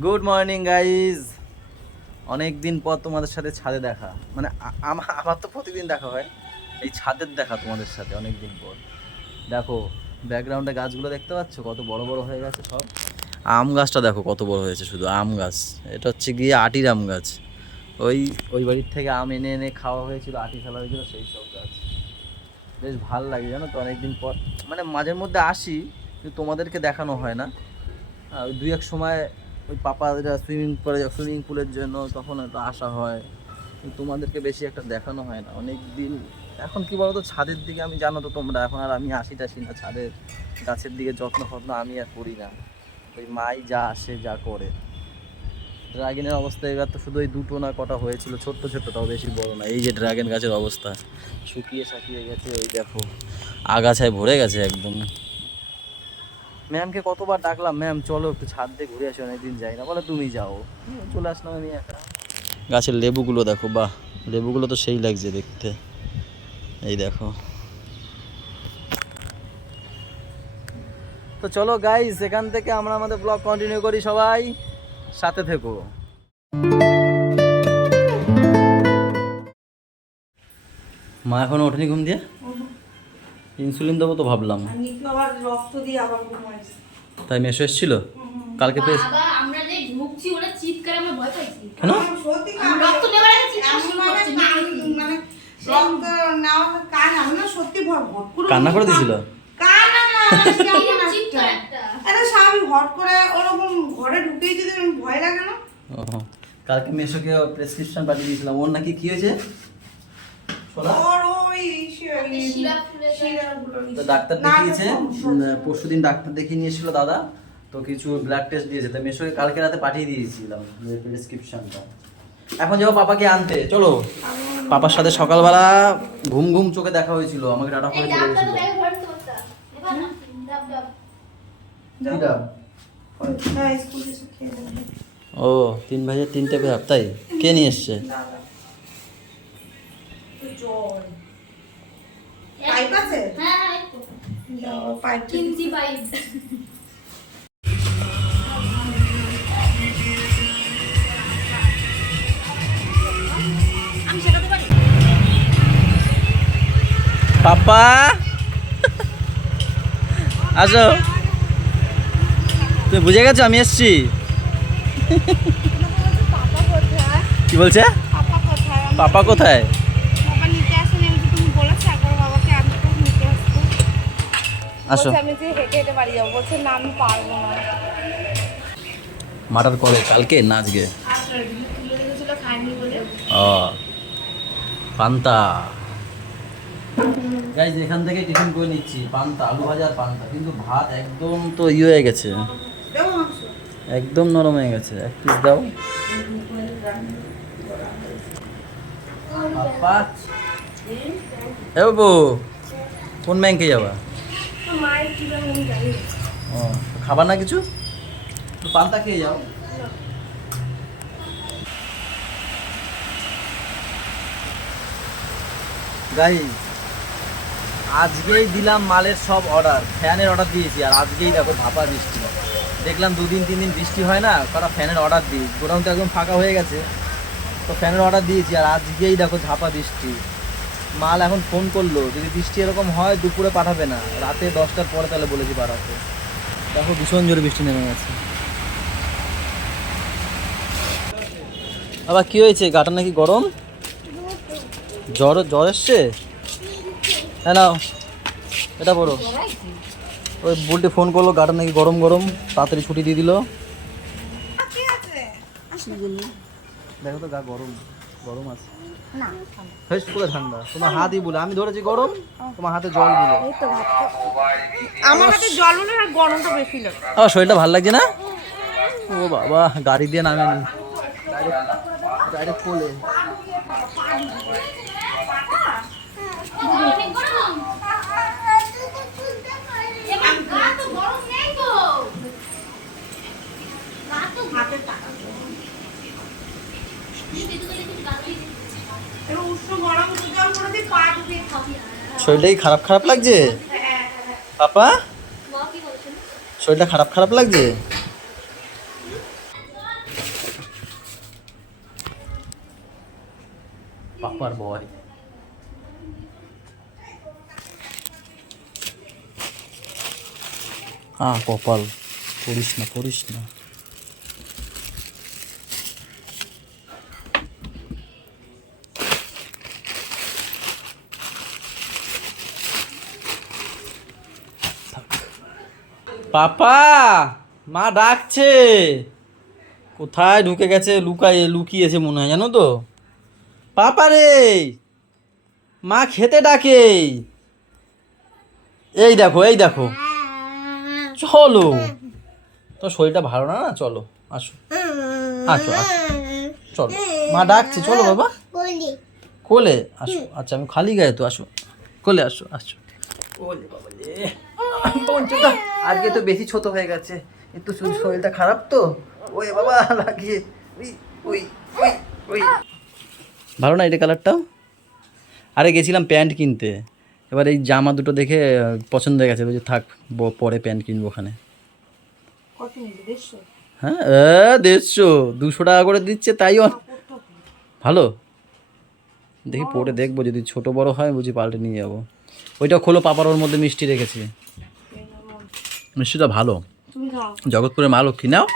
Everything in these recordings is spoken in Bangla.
Good morning guys. অনেক দিন পর তোমাদের সাথে ছাদে দেখা, মানে আমার তো প্রতিদিন দেখা হয়, এই ছাদের দেখা তোমাদের সাথে অনেক দিন পর। দেখো ব্যাকগ্রাউন্ডে গাছগুলো দেখতে পাচ্ছ কত বড় বড় হয়ে গেছে সব। আম গাছটা দেখো কত বড় হয়েছে, শুধু আম গাছ। এটা হচ্ছে গিয়ে আটির আম গাছ। ওই ওই বাড়ির থেকে আম এনে এনে খাওয়া হয়েছিল, আটি ফেলা হয়েছিল, সেই সব গাছ। বেশ ভাল লাগে জানো তো, অনেকদিন পর মানে মাঝের মধ্যে আসি, কিন্তু তোমাদেরকে দেখানো হয় না। ওই দুই এক সময় ওই পাপারা সুইমিং পুলের জন্য তখন হয়তো আসা হয়, কিন্তু তোমাদেরকে বেশি একটা দেখানো হয় না অনেক দিন। এখন কি বলতো, ছাদের দিকে আমি, জানো তো তোমরা, এখন আর আমি আসি টাসি না ছাদের গাছের দিকে, যত্ন ফত্ন আমি আর করি না। ওই মাই যা আসে যা করে। ড্রাগনের অবস্থা এবার তো শুধু ওই দুটো না কটা হয়েছিল, ছোট্ট ছোট্ট, তাও বেশি বড় না। এই যে ড্রাগন গাছের অবস্থা শুকিয়ে শাকিয়ে গেছে, ওই দেখো আগাছায় ভরে গেছে একদম। ম্যামকে কতবার ডাকলাম, ম্যাম চলো একটু ছাদ দিয়ে ঘুরে আসি, অনেকদিন যাই না, বলে তুমি যাও। চলে আসলাম আমি একা। গাছের লেবুগুলো দেখো, বাহ, লেবুগুলো তো সেই লাগছে দেখতে। এই দেখো। তো চলো গাইস, এখান থেকে আমরা আমাদের ব্লগ কন্টিনিউ করি, সবাই সাথে থেকো। মা এখনো ওঠেনি ঘুম দিয়ে? ইনসুলিন দেবো তো ভাবলাম। তাই মেসো এসেছিল কালকে পেয়ে? আমরা যে ঢুকছি ওরা চিৎকারে আমরা ভয় পাইছি। কেন? রক্ত নেওয়ার আগে চিৎকার করছে, মানে রক্ত নেওয়া কান আমি না সত্যি ভয় ভট করে কান্না করে দিয়েছিল? কান না চিৎকার একটা। এটা স্বাভাবিক, হট করে ওরকম ঘরে ঢুকেই যদি ভয় লাগে না। ওহো, কালকে মেসোকে প্রেসক্রিপশন পাঠিয়ে দিয়েছিলাম, ওর নাকি কি হয়েছে শোনা? ওর ওই তো ডাক্তার দেখিয়েছে, পরশুদিন ডাক্তার দেখিয়ে নিয়েছিল দাদা, তো কিছু ব্লাড টেস্ট দিয়েছে, তো মেসোকে কালকে রাতে পাঠিয়ে দিয়েছিলাম প্রেসক্রিপশনটা। এখন যাবো পাপাকে আনতে, চলো। পাপার সাথে সকালবেলা ঘুম ঘুম চোখে দেখা হয়েছিল, আমাকে টাটা করে চলে গেছিল। কি ডাব? ও 3 ভাইয়ের 3টে ভাব, তাই? কে নিয়ে এসছে? পাইপ আছে? হ্যাঁ, পাইপ কিনছি পাইপ। পাপা আসো, তুমি বুঝে গেছো আমি এসছি? কি বলছে? পাপা কোথায়? আসো। মার্ডার করে কালকে না আজকে? ও পান্তা। গাইজ এখান থেকে টিফিন করে নিচ্ছি, পান্তা, আলু ভাজা আর পান্তা, কিন্তু ভাত একদম তো হয়ে গেছে, একদম নরম হয়ে গেছে। এক পিস দাও। পাপা এ বাবু, কোন ব্যাংকে যাবা? ও খাবার না কিছু? তো পান্তা খেয়ে যাও। গাইজ আজকেই দিলাম মালের সব অর্ডার, ফ্যানের অর্ডার দিয়েছি, আর আজকেই দেখো ধাপা বৃষ্টি। দেখলাম 2 দিন 3 দিন বৃষ্টি হয় না, কটা ফ্যানের অর্ডার দিই, গোডাউনটা একদম ফাঁকা হয়ে গেছে, তো ফ্যানের অর্ডার দিয়েছি, আর আজকেই দেখো ঝাপা বৃষ্টি। মাল এখন ফোন করলো, যদি বৃষ্টি এরকম হয় দুপুরে পাঠাবে না, রাতে 10টার পরে তাহলে বলেছি পাঠাতে। দেখো ভীষণ জোরে বৃষ্টি নেমে গেছে। আবার কি হয়েছে, গাটা নাকি গরম? জ্বর জ্বর এসছে? হ্যাঁ নাও এটা পড়ো। ওই বুলটি ফোন করলো, গাটা নাকি গরম গরম, তাড়াতাড়ি ছুটি দিয়ে দিল। দেখো তো গা গরম গরম আছে না, ফেস পুরো ঠান্ডা। তোমার হাতই বলে, আমি ধরেছি গরম, তোমার হাতে জল বলে। আমার হাতে জল হলে আর গরমটা বেশি লাগে। আমার শরীরটা ভালো লাগছে না। ও বাবা, গাড়ি দিয়ে নামেনি, ডাইরেক্ট কোলে। শরীরটাই খারাপ খারাপ লাগছে পাপা, শরীরটা খারাপ খারাপ লাগছে। পাপার বয় কপাল পড়িস না পড়িস না। পাপা মা ডাকছে, কোথায় ঢুকে গেছে, লুকিয়েছে মনে হয়, জানো তো। পাপা রে, মা খেতে ডাকে। এই দেখো এই দেখো, চলো। তো শরীরটা ভালো না, চলো আসো আসো আসো, চলো মা ডাকছে, চলো বাবা কোলে আসো। আচ্ছা আমি খালি গায়ে তো, আসো কোলে আসো আসো। ওলে বাবা রে, পঞ্চুদা আজকে তো বেশি ছোট হয়ে গেছে, একটু শরীরটা খারাপ তো, ওই বাবা লাগিয়ে ওই ওই ওই ওই। ভালো না এটা কালারটা? আরে গেছিলাম প্যান্ট কিনতে, এবার এই জামা দুটো দেখে পছন্দ হয়ে গেছে, বলছি থাক পরে প্যান্ট কিনবো ওখানে। হ্যাঁ 150, 200 টাকা করে দিচ্ছে, তাই ভালো। দেখি পরে দেখবো, যদি ছোট বড় হয় বুঝি পাল্টে নিয়ে যাবো। ওইটা খোলো, পাপার ওর মধ্যে মিষ্টি রেখেছি, মিষ্টিটা ভালো, জগৎপুরের মা লক্ষ্মী। নাও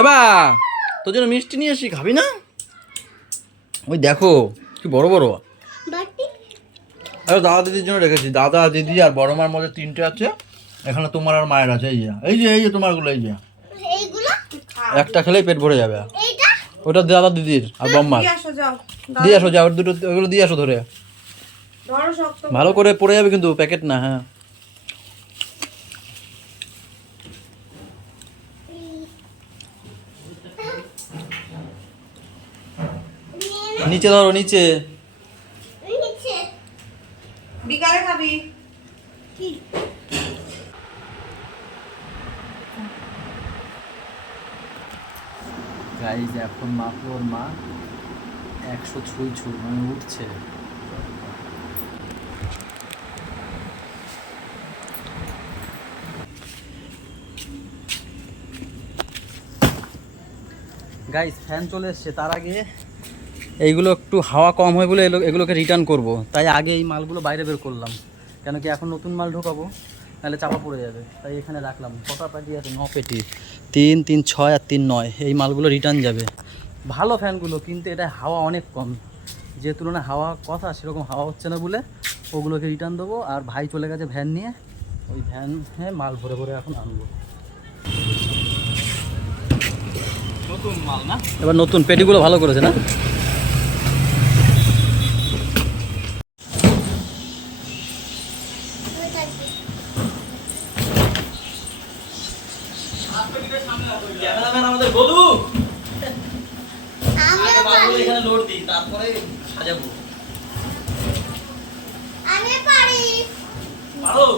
এবা, তোর জন্য মিষ্টি নিয়ে আসি, খাবি না? ওই দেখো কি বড় বড়। আরে দাদা দিদির জন্য রেখেছি, দাদা দিদি আর বড় মার মধ্যে 3টে আছে, এখানে তোমার আর মায়ের আছে। এই যে তোমারগুলো, এই যে একটা খেলেই পেট ভরে যাবে। ওটা দাদা দিদির আর বম্মার। দিয়ে আসো যাও, দুটো ওগুলো দিয়ে আসো ধরে, ভালো করে পড়ে যাবে কিন্তু, প্যাকেট না। হ্যাঁ নিচে ধরো, নিচে। বিকালে খাবি? গাইজ এখন মাপুর মা 100 ছুঁই মানে উঠছে। গাইজ ফ্যান চলে এসছে, তার আগে এইগুলো একটু হাওয়া কম হয় বলে এগুলোকে রিটার্ন করব, তাই আগে এই মালগুলো বাইরে বের করলাম, কেন কি এখন নতুন মাল ঢোকাবো, তাহলে চাপা পড়ে যাবে, তাই এখানে রাখলাম। কটা পেটি আছে? 9 পেটি, 3, 3, 6 আর 3, 9। এই মালগুলো রিটার্ন যাবে। ভালো ফ্যানগুলো, কিন্তু এটা হাওয়া অনেক কম, যে তুলনায় হাওয়া কথা সেরকম হাওয়া হচ্ছে না বলে ওগুলোকে রিটার্ন দেবো। আর ভাই চলে গেছে ভ্যান নিয়ে, ওই ভ্যানে মাল ভরে ভরে এখন আনবো। নতুন মাল না, এবার নতুন পেটিগুলো ভালো করেছে না। আমাদের গোলু এখানে লোড দিই, তারপরে সাজাবো। আমি পারি। পারো?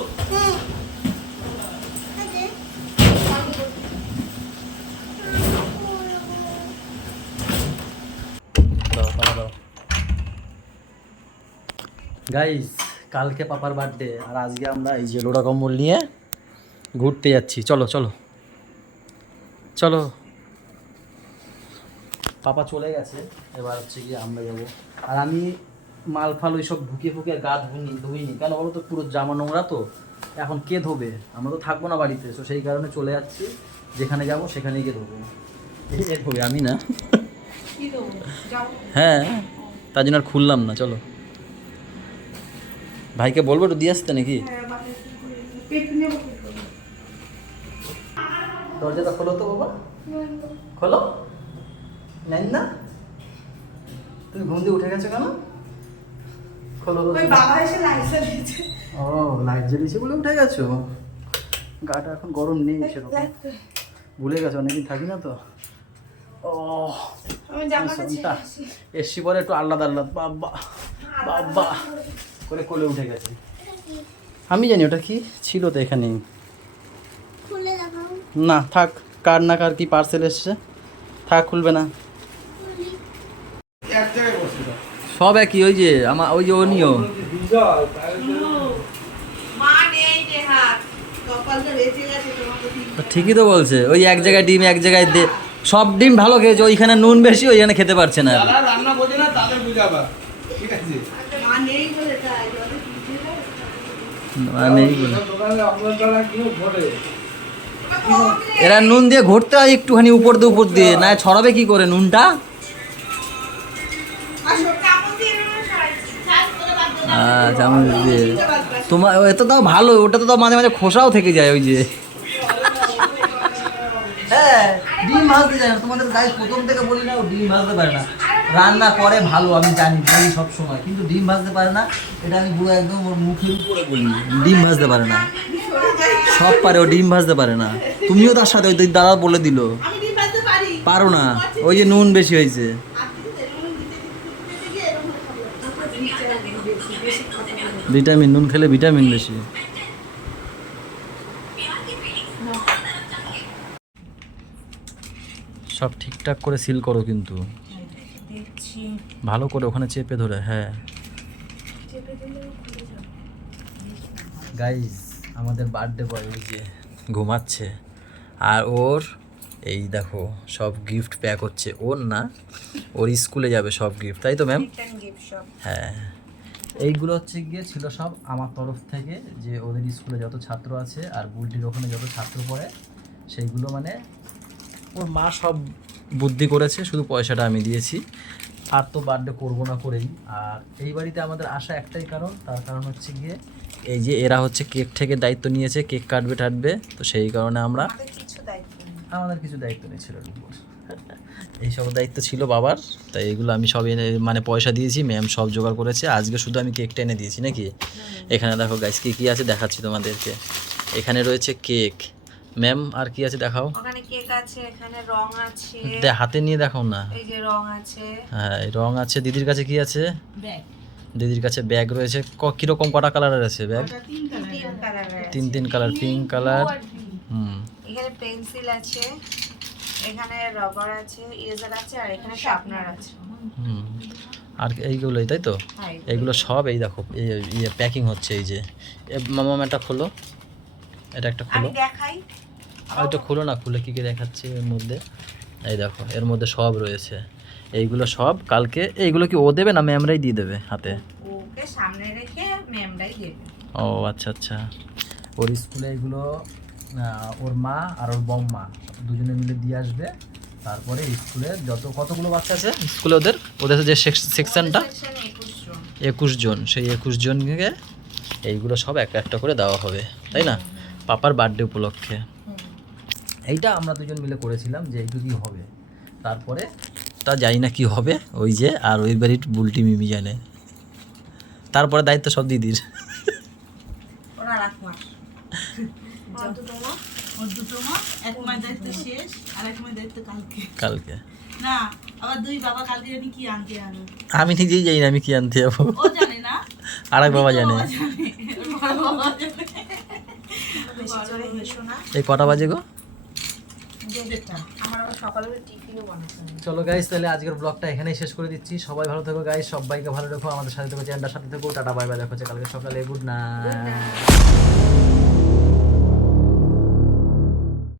গাইস কালকে পাপার বার্থডে, আর আজকে আমরা এই যে লোটা কম্বল নিয়ে ঘুরতে যাচ্ছি। চলো চলো চলো। পাপা চলে গেছে, এবার হচ্ছে গিয়ে আমরা যাবো। আর আমি মাল ফাল ওই সব ঢুকিয়ে ফুকিয়ে গা ধুইনি, কেন বলো তো, পুরো জামা নোংরা তো, এখন কে ধোবে? আমরা তো থাকবো না বাড়িতে, তো সেই কারণে চলে যাচ্ছি, যেখানে যাব সেখানেই গিয়ে ধোবো। ধোবে আমি না। হ্যাঁ তার জন্য আর খুললাম না। চলো ভাইকে বলবো একটু দিয়ে আসতে নাকি? দরজাটা খোলো তো বাবা, খোলো। নেন না, তুমি ঘুম দিয়ে উঠে গেছো কেন? খোলো। ও লাইট জ্বেলেছে বলে উঠে গেছো? গাটা এখন গরম নেই সেরকম, ভুলে গেছো, অনেকদিন থাকি না তো। ও এসছি পরে একটু আল্লাদ বাবা বাবা করে কোলে উঠে গেছে। আমি জানি ওটা কি ছিল তো এখানেই। না থাক, কার না কার কি পার্সেল এসছে, থাক খুলবে না। সব একই, ওই যে আমার ওই যে অনিও ঠিকই তো বলছে, ওই এক জায়গায় ডিম এক জায়গায় সব ডিম ভালো খেয়েছে, ওইখানে নুন বেশি, ওইখানে খেতে পারছে না। যারা রান্না বোঝে না তাদের বুঝাবা, ঠিক আছে? মা নেই বলে তাই জলে ভিজে যায়। মানে দোকানে আপনার দ্বারা কি ঘটে? এরা নুন দিয়ে ঘুরতে হয় একটুখানি উপর দিয়ে, না ছড়াবে কি করে নুনটা? আর সব কাপড় দিয়ে এরকম সারাইছি। সাইজ করে বাদ দাও। চামচ দিয়ে তোমার এত তাও ভালো, ওটা তো তাও মাঝে মাঝে খোসাও থেকে যায় ওই যে। হ্যাঁ ডিম ভাজতে যায় না, তোমাদের গায়ে প্রথম থেকে বলি না ও ডিম ভাজতে পারে না। রান্না করে ভালো আমি জানি, বলি সব সময়, কিন্তু ডিম ভাজতে পারে না। এটা আমি পুরো একদম ওর মুখের উপরে বলি, ডিম ভাজতে পারে না। সব পারে, ও ডিম ভাজতে পারে না। তুমিও তার সাথে ওই দাদা বলে দিল আমি ডিম ভাজতে পারি। পারো না, ওই যে নুন বেশি হয়েছে। আর দিতে নুন দিতে গিয়ে এরকম খাবো। ভিটামিন, নুন খেলে ভিটামিন বেশি। সব ঠিকঠাক করে সিল করো কিন্তু, দেখছি ভালো করে ওখানে চেপে ধরে। হ্যাঁ গাইস, আমাদের বার্থডে বয় ওই যে ঘুমাচ্ছে, আর ওর এই দেখো সব গিফট প্যাক হচ্ছে। ওর না, ওর স্কুলে যাবে সব গিফট, তাই তো ম্যাম? গিফট সব। হ্যাঁ, এইগুলো হচ্ছে গিয়ে ছিল সব আমার তরফ থেকে, যে ওদের স্কুলে যত ছাত্র আছে আর বুলটির ওখানে যত ছাত্র পড়ে সেইগুলো, মানে ওর মা সব বুদ্ধি করেছে, শুধু পয়সাটা আমি দিয়েছি। আর তো বার্থডে করবো না করেই। আর এই বাড়িতে আমাদের আসা একটাই কারণ, তার কারণ হচ্ছে গিয়ে এই যে এরা হচ্ছে কেক থেকে দায়িত্ব নিয়েছে, কেক কাটবে টাটবে, তো সেই কারণে আমরা আমাদের কিছু দায়িত্ব নেই ছেলের উপর। এইসব দায়িত্ব ছিল বাবার, তাই এগুলো আমি সব এনে মানে পয়সা দিয়েছি, ম্যাম সব জোগাড় করেছে। আজকে শুধু আমি কেকটা এনে দিয়েছি নাকি। এখানে দেখো গাইস কী কী আছে দেখাচ্ছি তোমাদেরকে। এখানে রয়েছে কেক, ম্যাম আর কি আছে দেখাও। ওখানে কেক আছে, এখানে রং আছে, হাতে নিয়ে দেখাও না। এই যে রং আছে, হ্যাঁ এই রং আছে। দিদির কাছে কি আছে? ব্যাগ। দিদির কাছে ব্যাগ রয়েছে। কিরকম কটা কালারের আছে ব্যাগ? তিন কালারের। তিন কালার, পিঙ্ক কালার। এখানে পেন্সিল আছে, এখানে রবার আছে, ইরেজার আছে, আর এখানে শার্পনার আছে। আর এইগুলোই তাই তো? হ্যাঁ, এইগুলো সব এই দেখো ইয়ে প্যাকিং হচ্ছে। এই যে মামা এটা খোলো, এটা একটা খোলো, আমি দেখাই। আর এটা খোলো না, খুলে কী কী দেখাচ্ছি এর মধ্যে। এই দেখো এর মধ্যে সব রয়েছে। এইগুলো সব কালকে, এইগুলো কি ও দেবে না ম্যামরাই দিয়ে দেবে হাতে? ওকে সামনে রেখে ম্যামরাই দেবে। ও আচ্ছা আচ্ছা। ওর স্কুলে এগুলো ওর মা আর ওর বম্মা দুজনে মিলে দিয়ে আসবে। তারপরে স্কুলে কতগুলো বাচ্চা আছে স্কুলে, ওদের যে সেকশনটা 21 জন, সেই 21 জনকে এইগুলো সব একটা করে দেওয়া হবে, তাই না? পাপার বার্থডে উপলক্ষে। এইটা আমরা দুজন মিলে করেছিলাম যে এইটুকুই হবে, তারপরে তা জানি না কি হবে। ওই যে আর ওই বাড়ির বুলটি মিমি জানে, তারপরে দায়িত্ব সব দিদির। ওরা রাখ মাস ওর দুটো মাস, এক মাস দায়িত্ব শেষ, আর এক মাস দায়িত্ব কালকে। না আবার দুই বাবা কালকে জানি কি আনতে আনো। আমি নিজেই জানি না আমি কি আনতে যাবো, ও জানে না, আর এক বাবা জানে। এই কটা বাজে গো? চলো গাইস, তাহলে আজকের ব্লগটা এখানেই শেষ করে দিচ্ছি। সবাই ভালো থেকো গাইস, সবাইকে ভালো রেখো, আমাদের সাথে থেকো, চ্যানেলটার সাথে থেকো। টাটা বাই বাই, দেখা হচ্ছে কালকে সকালে। Good night.